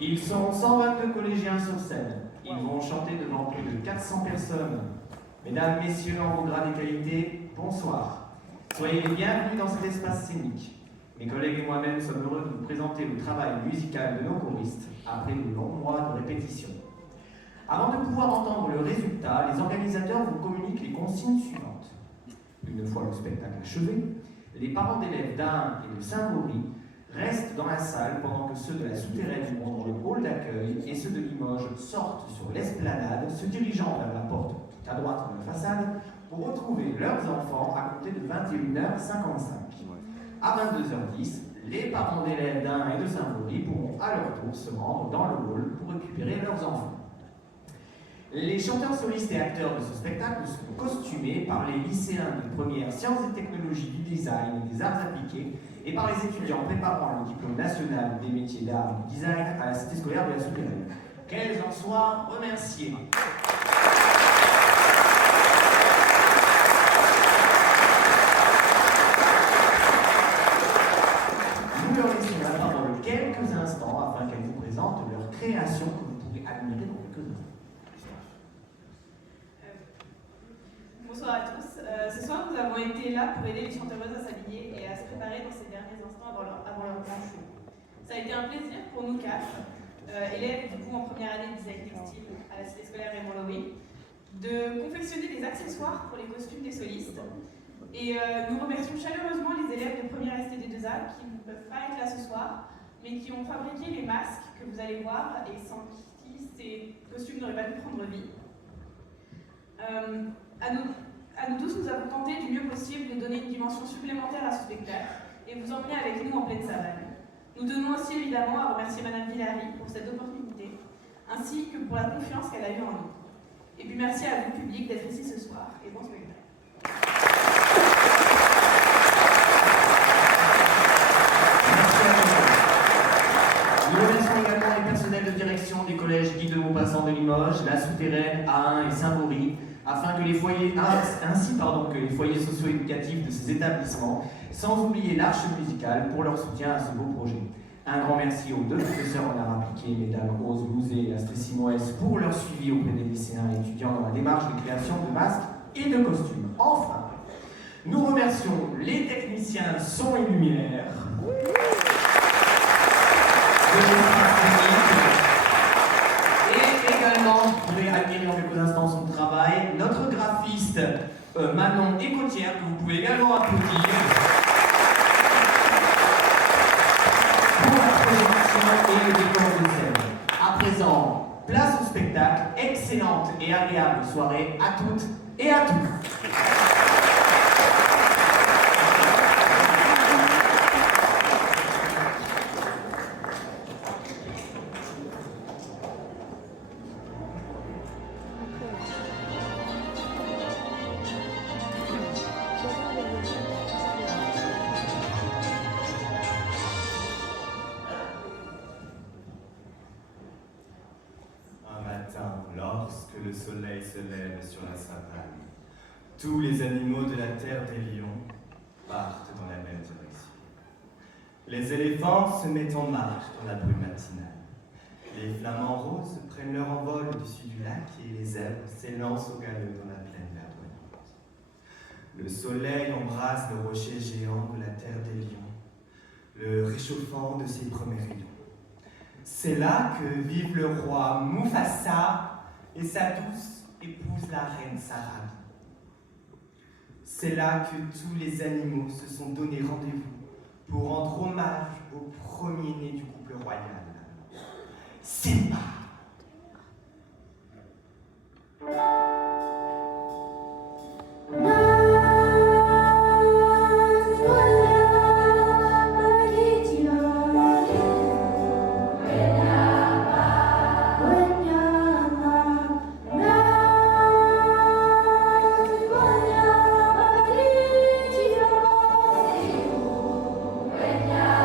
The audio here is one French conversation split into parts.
Ils sont 122 collégiens sur scène. Ils vont chanter devant plus de 400 personnes. Mesdames, messieurs, en vos grades et qualités, bonsoir. Soyez les bienvenus dans cet espace scénique. Mes collègues et moi-même sommes heureux de vous présenter le travail musical de nos choristes après de longs mois de répétition. Avant de pouvoir entendre le résultat, les organisateurs vous communiquent les consignes suivantes. Une fois le spectacle achevé, les parents d'élèves d'Ain et de Saint-Vaury restent dans la salle pendant que ceux de la souterraine vont dans le hall d'accueil et ceux de Limoges sortent sur l'esplanade, se dirigeant vers la porte tout à droite de la façade pour retrouver leurs enfants à compter de 21h55. À 22h10, les parents d'élèves d'Ain et de Saint-Vaury pourront à leur tour se rendre dans le hall pour récupérer leurs enfants. Les chanteurs solistes et acteurs de ce spectacle seront costumés par les lycéens de première sciences et technologies du design et des arts appliqués et par les étudiants préparant le diplôme national des métiers d'art et du design à la cité scolaire de la Souterraine. Qu'elles en soient remerciées. Nous leur laissons la parole quelques instants afin qu'elles vous présentent leur création que vous pourrez admirer dans quelques instants. Bonsoir à tous. Ce soir, nous avons été là pour aider les chanteuses à s'habiller et à se préparer dans ces derniers instants avant leur grand show. Ça a été un plaisir pour nous quatre, élèves du coup en première année de design textile à la cité scolaire Raymond Loewy, de confectionner des accessoires pour les costumes des solistes. Et nous remercions chaleureusement les élèves de première STD2A qui ne peuvent pas être là ce soir, mais qui ont fabriqué les masques que vous allez voir et sans qui ces costumes n'auraient pas pu prendre vie. À nous tous, nous avons tenté du mieux possible de donner une dimension supplémentaire à ce spectacle et vous emmener avec nous en pleine savane. Nous tenons aussi évidemment à remercier Madame Villary pour cette opportunité, ainsi que pour la confiance qu'elle a eue en nous. Et puis merci à vous, public, d'être ici ce soir, et bon spectacle. Nous remercions également les personnels de direction des collèges Guy de Maupassant de Limoges, la Souterraine, Ain et Saint-Vaury, ainsi que les foyers socio-éducatifs de ces établissements, sans oublier l'Arche musicale pour leur soutien à ce beau projet. Un grand merci aux deux professeurs en art appliqué, mesdames Rose Louzet et Astrid Simoès, pour leur suivi auprès des lycéens et étudiants dans la démarche de création de masques et de costumes. Enfin, nous remercions les techniciens son et lumière, et également, vous pourrez admirer en quelques instants son travail, notre graphiste Manon Écotière, que vous pouvez également applaudir, pour la projection et le décor de scène. À présent, place au spectacle, excellente et agréable soirée à toutes et à tous. Lorsque le soleil se lève sur la savane, tous les animaux de la terre des lions partent dans la même direction. Les éléphants se mettent en marche dans la brume matinale. Les flamants roses prennent leur envol au-dessus du lac et les zèbres s'élancent au galop dans la plaine verdoyante. Le soleil embrase le rocher géant de la terre des lions, le réchauffant de ses premiers rayons. C'est là que vivent le roi Mufasa et sa douce épouse la reine Sarah. C'est là que tous les animaux se sont donné rendez-vous pour rendre hommage au premier-né du couple royal, Simba. Yeah.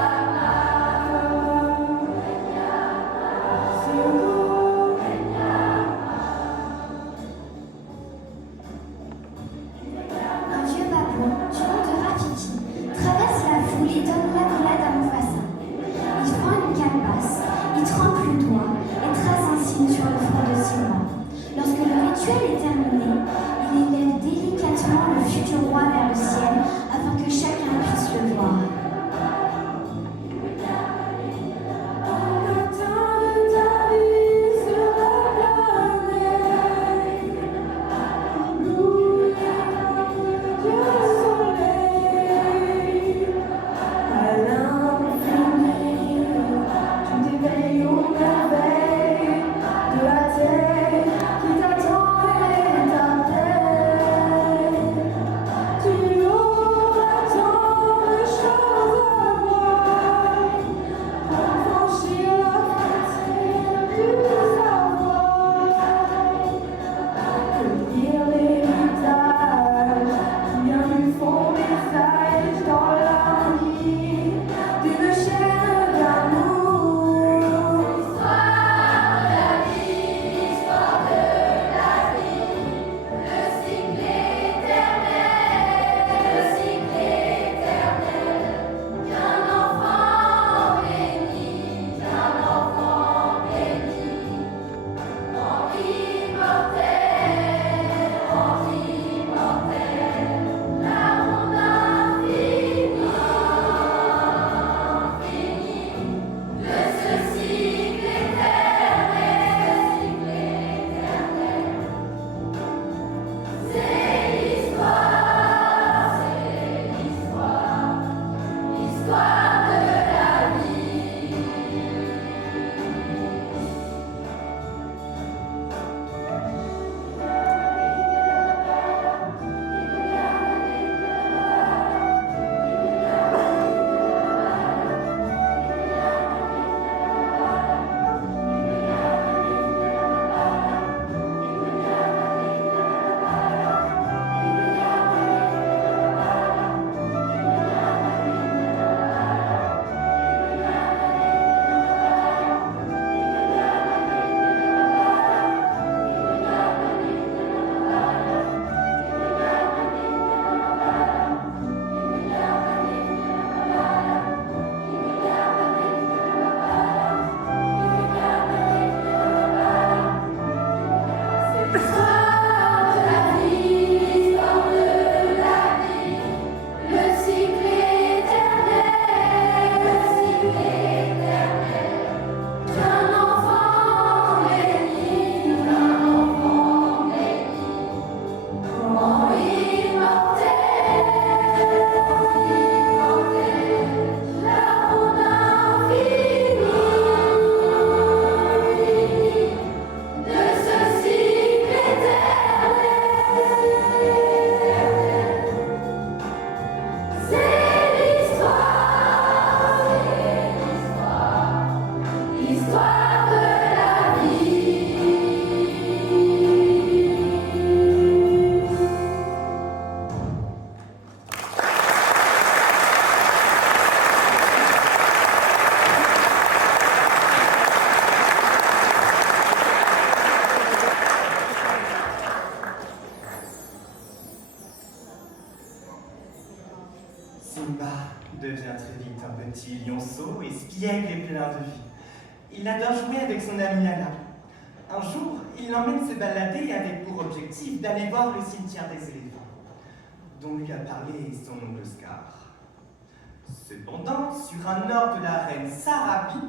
devient très vite un petit lionceau, espiègle et plein de vie. Il adore jouer avec son ami Nana. Un jour, il l'emmène se balader avec pour objectif d'aller voir le cimetière des éléphants, dont lui a parlé son oncle Scar. Cependant, sur un ordre de la reine Sarabi,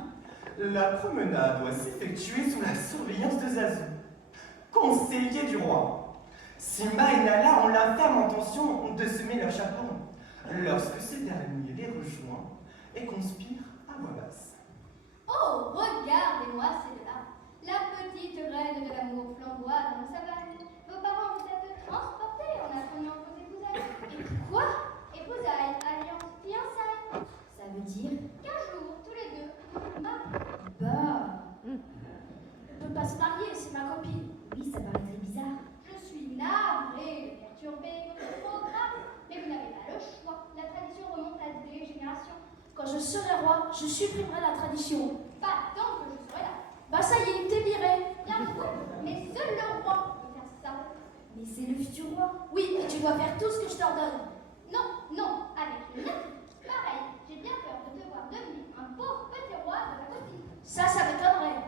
la promenade doit s'effectuer sous la surveillance de Zazu, conseiller du roi. Simba et Nala ont la ferme intention de semer leur chaperon, lorsque ce dernier les rejoint et conspire à voix basse. Oh, regardez-moi celle-là. La petite reine de l'amour flamboie dans la savane. Vos parents vous êtes transportés en apprenant vos épousailles. Et quoi? Épousailles, alliance, fiançailles. Ça veut dire qu'un jour, tous les deux, vous marient. Bah. On ne peut pas se marier, c'est ma copine. Oui, ça paraît très bizarre. Je suis navrée de perturber votre programme. Mais vous n'avez pas le choix. La tradition remonte à des générations. Quand je serai roi, je supprimerai la tradition. Pas tant que je serai là. Bah ça y est, t'es viré. Bien beaucoup, mais seul le roi peut faire ça. Mais c'est le futur roi. Oui, et tu dois faire tout ce que je t'ordonne. Non, non, avec une fille. Pareil, j'ai bien peur de te voir devenir un pauvre petit roi de la côte. Ça m'étonnerait.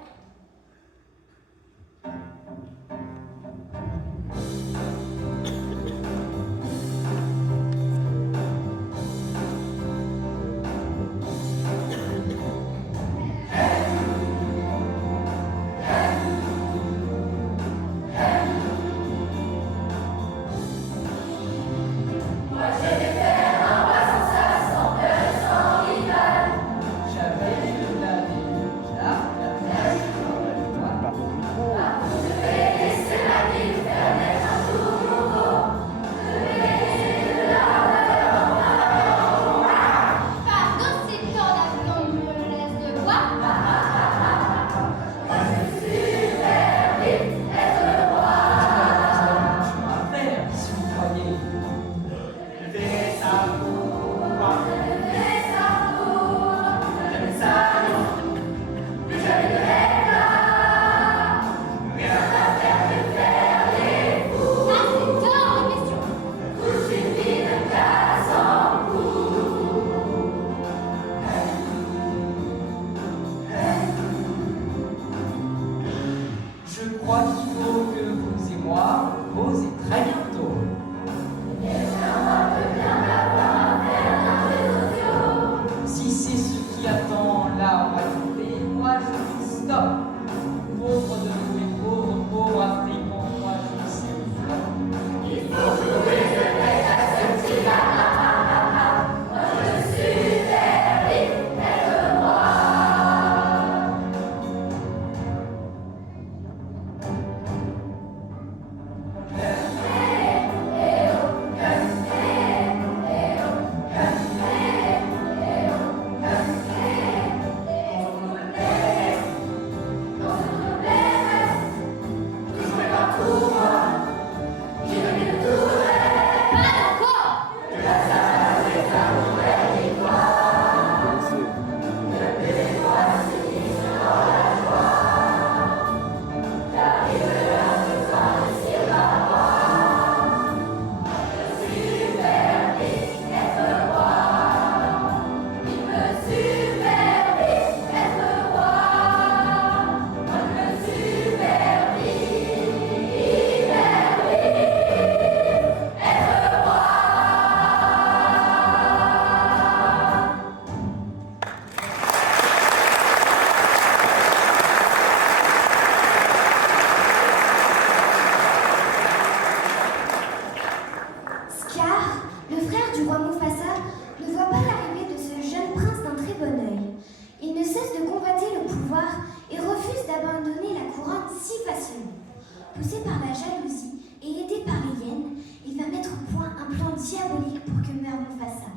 Poussé par la jalousie et aidé par Hyène, il va mettre au point un plan diabolique pour que meure Mufasa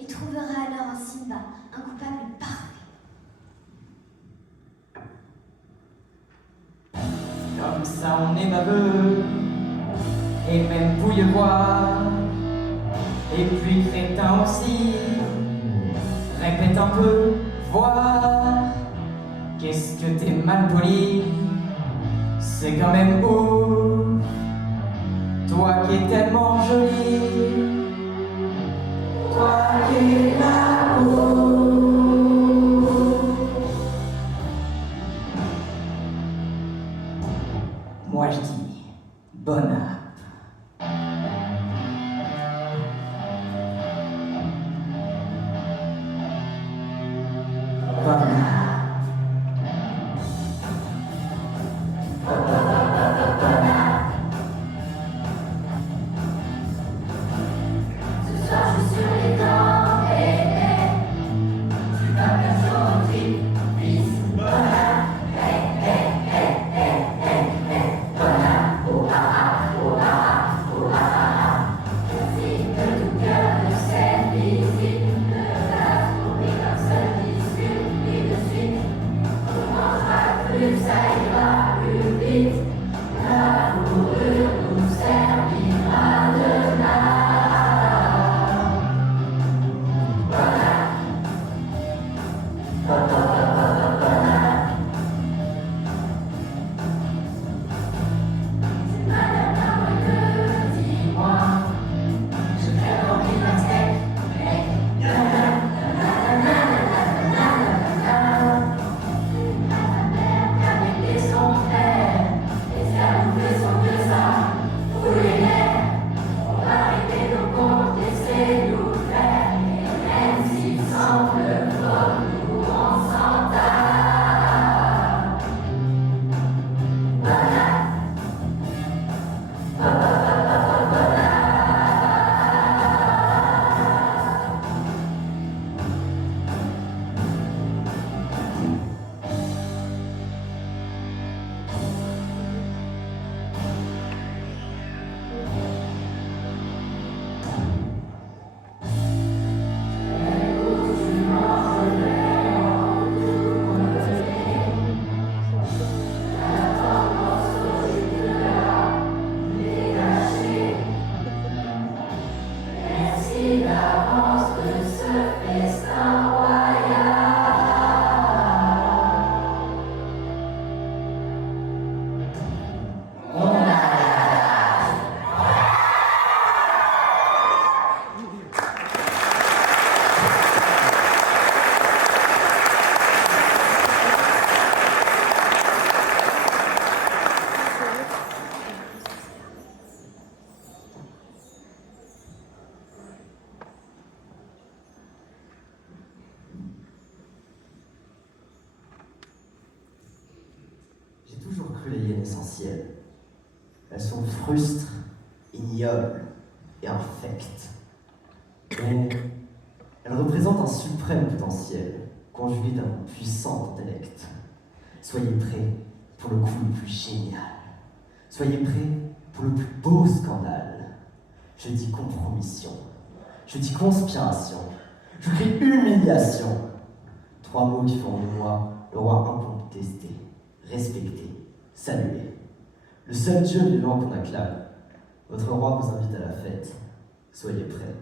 et trouvera alors en Simba un coupable parfait. Comme ça on est baveux et même bouillevoire et puis crétin aussi. Répète un peu, voir. Qu'est-ce que t'es mal poli, c'est quand même ouf. Toi qui es tellement jolie, toi qui es là. essentielles. Elles sont frustres, ignobles et infectes. Mais elles représentent un suprême potentiel, conjugué d'un puissant intellect. Soyez prêts pour le coup le plus génial. Soyez prêts pour le plus beau scandale. Je dis compromission. Je dis conspiration. Je crie humiliation. 3 mots qui font de moi le roi incontesté, respecté, salué. Le seul Dieu vivant qu'on acclame. Votre roi vous invite à la fête. Soyez prêts.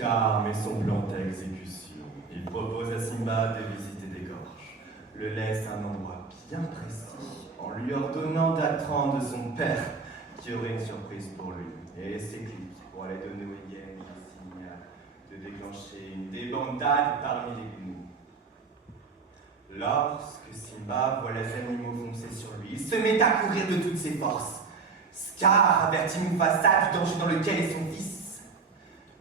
Scar met son plan à exécution. Il propose à Simba de visiter des gorges, le laisse à un endroit bien précis, en lui ordonnant d'attendre son père, qui aurait une surprise pour lui, et s'éclipse pour aller donner aux hyènes le signal de déclencher une débandade parmi les gnous. Lorsque Simba voit les animaux foncer sur lui, il se met à courir de toutes ses forces. Scar avertit Mufasa du danger dans lequel est son fils.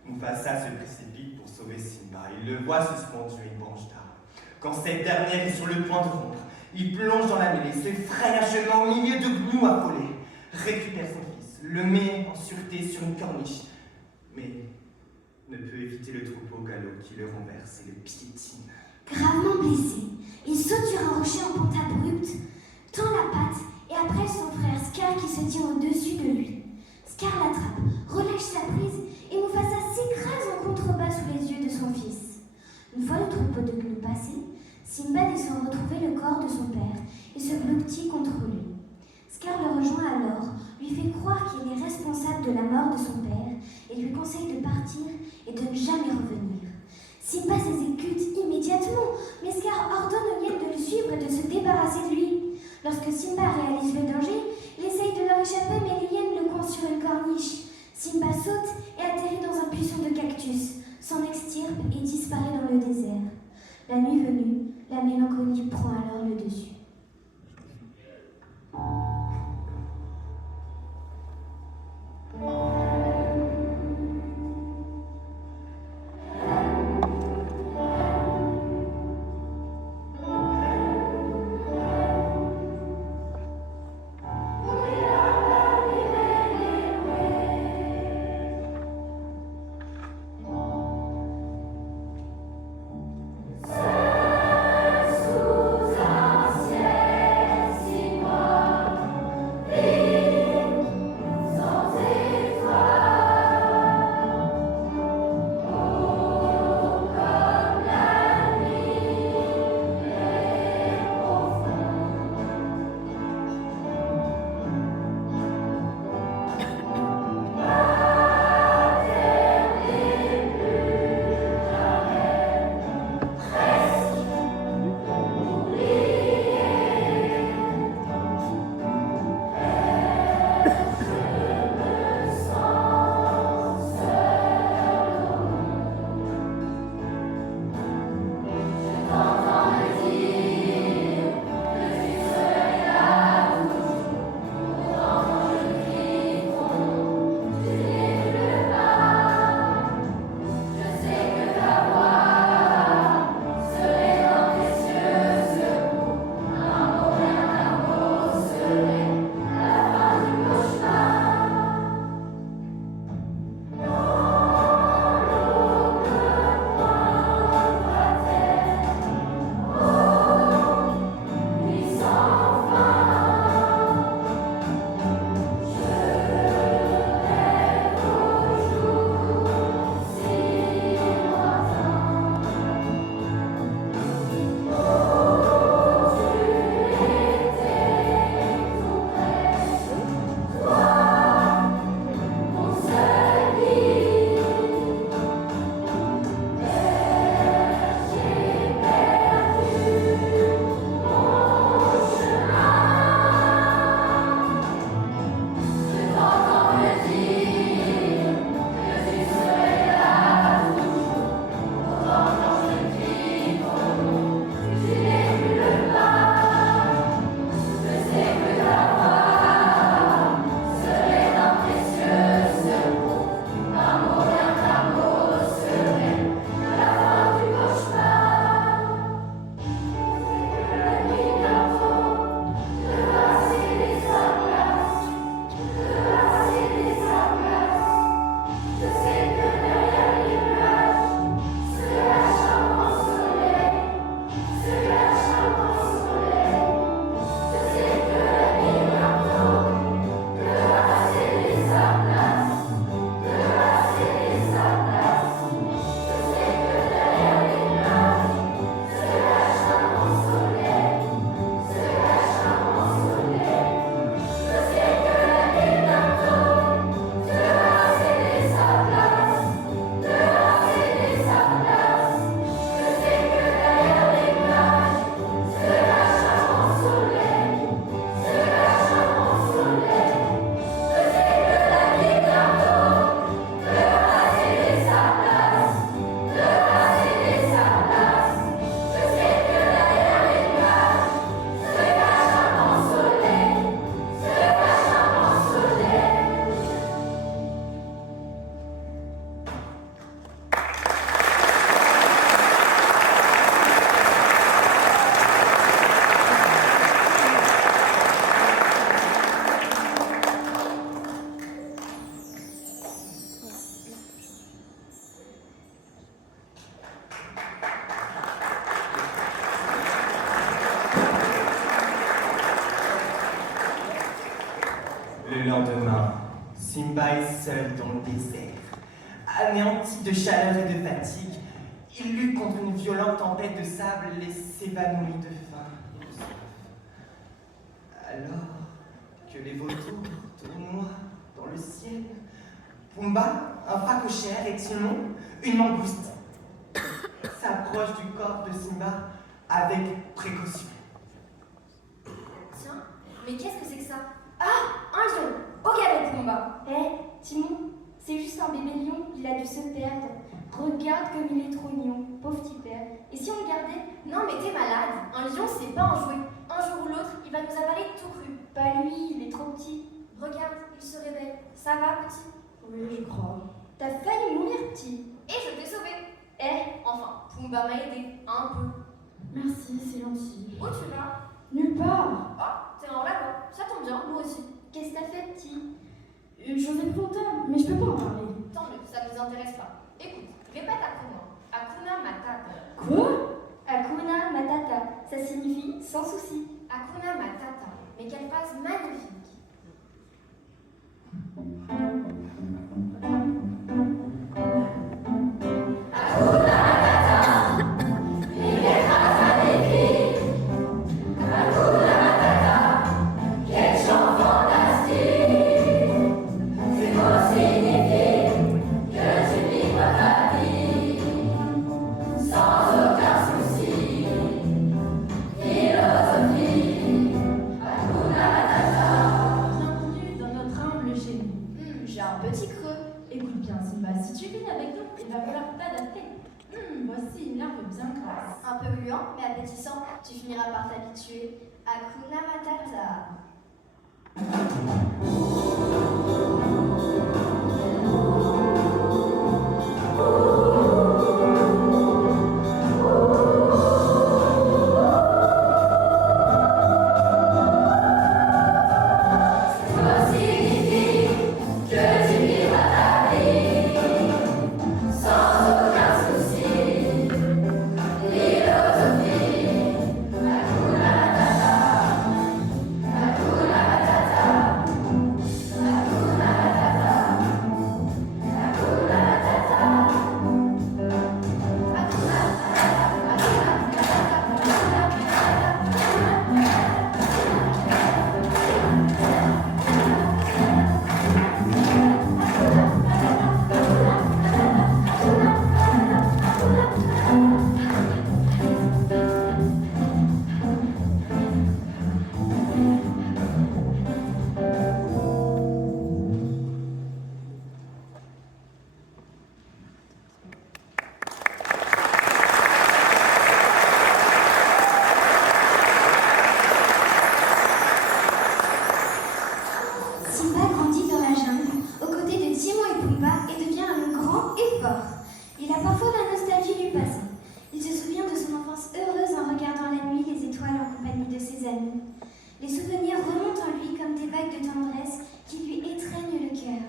Mufasa se précipite pour sauver Simba. Il le voit suspendu à une branche d'arbre. Quand cette dernière est sur le point de rompre, il plonge dans la mêlée, s'effraie lâchement au milieu de gnous affolés, récupère son fils, le met en sûreté sur une corniche, mais ne peut éviter le troupeau galop qui le renverse et le piétine. Gravement blessé, il saute sur un rocher en pente abrupte, tend la patte et appelle son frère Scar qui se tient au-dessus de lui. Scar l'attrape, relâche sa prise et Mufasa s'écrase en contrebas sous les yeux de son fils. Une fois le troupeau de gnous passé, Simba descend retrouver le corps de son père et se blottit contre lui. Scar le rejoint alors, lui fait croire qu'il est responsable de la mort de son père et lui conseille de partir et de ne jamais revenir. Simba s'exécute immédiatement, mais Scar ordonne aux hyènes de le suivre et de se débarrasser de lui. Lorsque Simba réalise le danger, il essaye de leur échapper, mais les hyènes le coincent sur une corniche. Simba saute et atterrit dans un buisson de cactus, s'en extirpe et disparaît dans le désert. La nuit venue, la mélancolie prend alors le dessus. Sous un ciel seul dans le désert. Anéanti de chaleur et de fatigue, il lutte contre une violente tempête de sable et s'évanouit de faim et de soif. Alors que les vautours tournoient dans le ciel, Pumba, un phacochère et Timon, une mangouste, s'approche du corps de Simba avec précaution. Tiens, mais qu'est-ce que c'est que ça? Ah, un lion! Au galop, Pumba! Timon, c'est juste un bébé lion, il a dû se perdre. Regarde comme il est trop mignon, pauvre petit père. Et si on le gardait? Non, mais t'es malade! Un lion, c'est pas un jouet. Un jour ou l'autre, il va nous avaler tout cru. Pas lui, il est trop petit. Regarde, il se réveille. Ça va, petit? Oui, je crois. T'as failli mourir, petit. Et je t'ai sauvé! Enfin, Pumba m'a aidé, un peu. Merci, c'est gentil. Où tu vas? Nulle part. Oh, t'es en là-bas. Ça tombe bien, nous aussi. Qu'est-ce que t'as fait, petit? Une chose épouvantable, mais je peux pas en parler. Tant mieux, ça nous intéresse pas. Écoute, répète après moi. Hakuna Matata. Quoi? Hakuna Matata, ça signifie sans souci. Hakuna Matata. Mais quelle phrase magnifique. Bienvenue dans notre humble chez nous. J'ai un petit creux. Écoute bien, Simba, si tu vis avec nous, il va falloir t'adapter. Voici une herbe bien grasse. Un peu gluant, mais appétissant. Tu finiras par t'habituer. Hakuna Matata. Simba grandit dans la jungle, aux côtés de Timon et Pumba, et devient un grand et fort. Il a parfois la nostalgie du passé. Il se souvient de son enfance heureuse en regardant la nuit les étoiles en compagnie de ses amis. Les souvenirs remontent en lui comme des vagues de tendresse qui lui étreignent le cœur.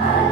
Hakuna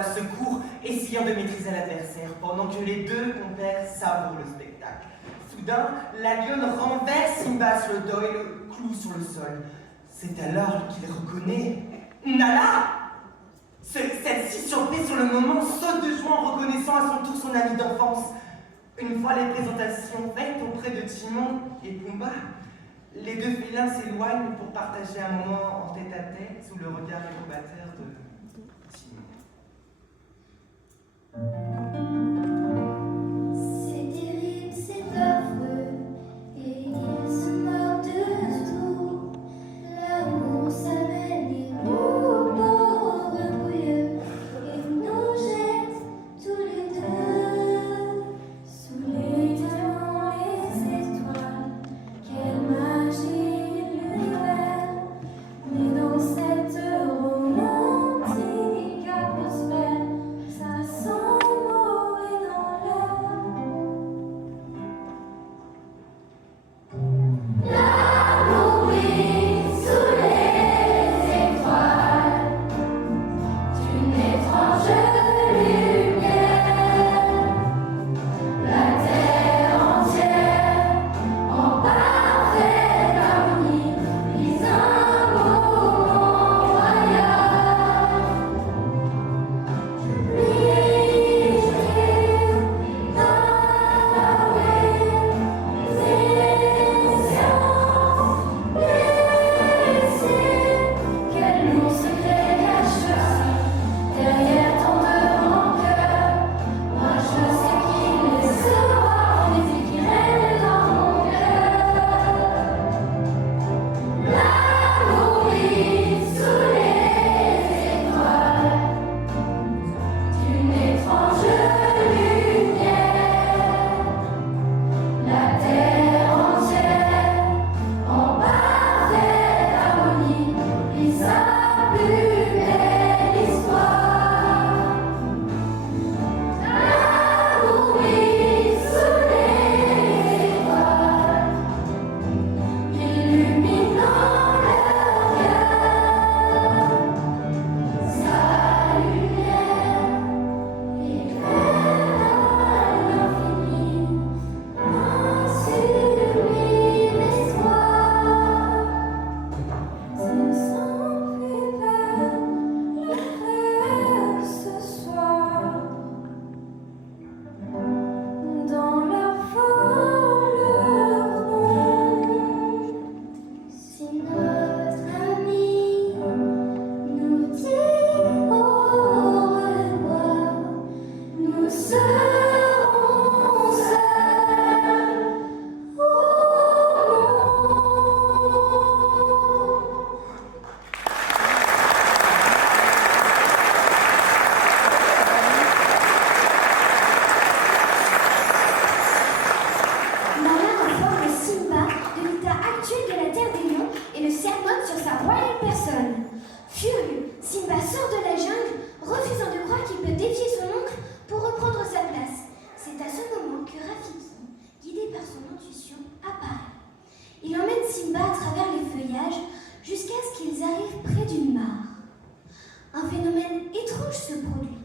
leur secours, essayant de maîtriser l'adversaire, pendant que les deux compères savourent le spectacle. Soudain, la lionne renverse Simba sur le dos et le cloue sur le sol. C'est alors qu'il reconnaît Nala. Celle-ci, surprise sur le moment, saute de joie en reconnaissant à son tour son ami d'enfance. Une fois les présentations faites auprès de Timon et Pumba, les deux félins s'éloignent pour partager un moment en tête-à-tête sous le regard réprobateur de Timon. C'est terrible, c'est affreux, et ils se moquent de tout. L'amour s'amène les roues, pauvres bouilleux, et nous jette tous les deux sous les diamants, les étoiles. Quelle magie l'univers, mais dans cette romantique atmosphère, ça sent mauvais dans l'air. L'amour brille sous les étoiles d'une étrange lumière. La terre entière en parfaite harmonie vise un moment royal. Je plie dans la mer, quel long secret cache derrière ton grand cœur. Moi je sais qu'il sera l'été qui règne dans mon cœur. L'amour brille sous les étoiles d'une étrange lumière. La terre entière en parfaite harmonie vit sa plus belle histoire. L'amour brille sous les étoiles, illuminant leur cœur. Sa lumière éclaire à l'infini un sublime espoir. Sans plus peur, le rêve ce soir. Dans leur folle ronde, si notre ami nous dit au revoir, nous serons seuls au monde. Nala informe Simba de l'état actuel de la terre des lions et le sermonne sur sa royale personne. Furieux, Simba sort de la jungle, refusant de croire qu'il peut défier son oncle pour reprendre sa place. C'est à ce moment que Rafiki, guidé par son intuition, apparaît. Il emmène Simba à travers les feuillages jusqu'à ce qu'ils arrivent près d'une mare. Un phénomène étrange se produit.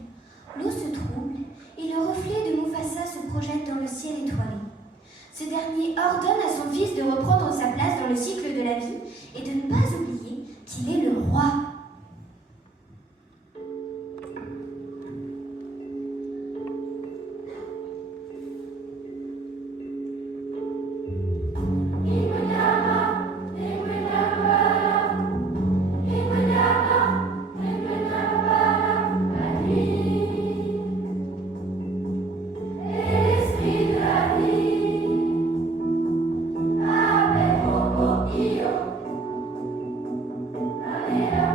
L'eau se trouble et le reflet de Mufasa se projette dans le ciel étoilé. Ce dernier ordonne à son fils de reprendre sa place dans le cycle de la vie et de ne pas oublier qu'il est le roi. La nuit, l'esprit de la vie, avec Bobo Io, allez la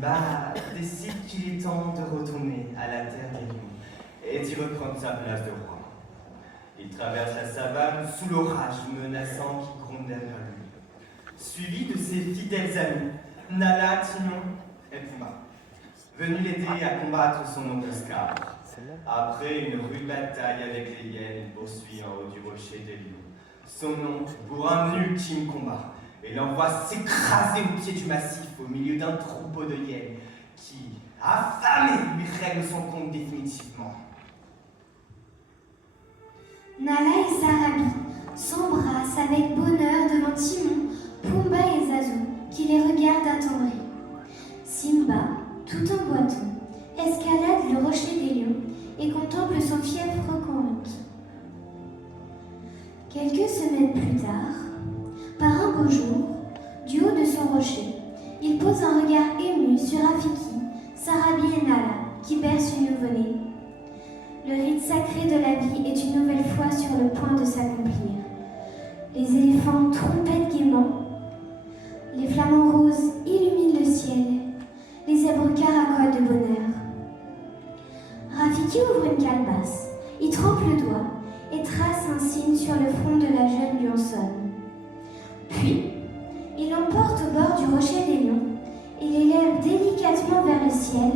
Simba décide qu'il est temps de retourner à la terre des lions et d'y reprendre sa place de roi. Il traverse la savane sous l'orage menaçant qui gronde derrière lui, suivi de ses fidèles amis, Nala, Timon et Pumba, venus l'aider à combattre son oncle Scar. Après une rude bataille avec les hyènes, il poursuit en haut du rocher des lions. Son oncle, pour un ultime combat, et l'envoie s'écraser au pied du massif au milieu d'un troupeau de hyènes qui, affamé, lui règle son compte définitivement. Nala et Sarabi s'embrassent avec bonheur devant Timon, Pumba et Zazu qui les regardent attendris. Simba, tout en boitant, escalade le rocher des lions et contemple son fief reconquis. Quelques semaines plus tard, par un beau jour, du haut de son rocher, il pose un regard ému sur Rafiki, Sarabi et Nala qui bercent une nouveau-née. Le rite sacré de la vie est une nouvelle fois sur le point de s'accomplir. Les éléphants trompettent gaiement, les flamants roses illuminent le ciel, les zèbres caracolent de bonheur. Rafiki ouvre une calebasse, y trempe le doigt et trace un signe sur le front de la jeune lionçonne. Puis, il l'emporte au bord du rocher des lions et l'élève délicatement vers le ciel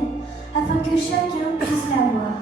afin que chacun puisse la voir.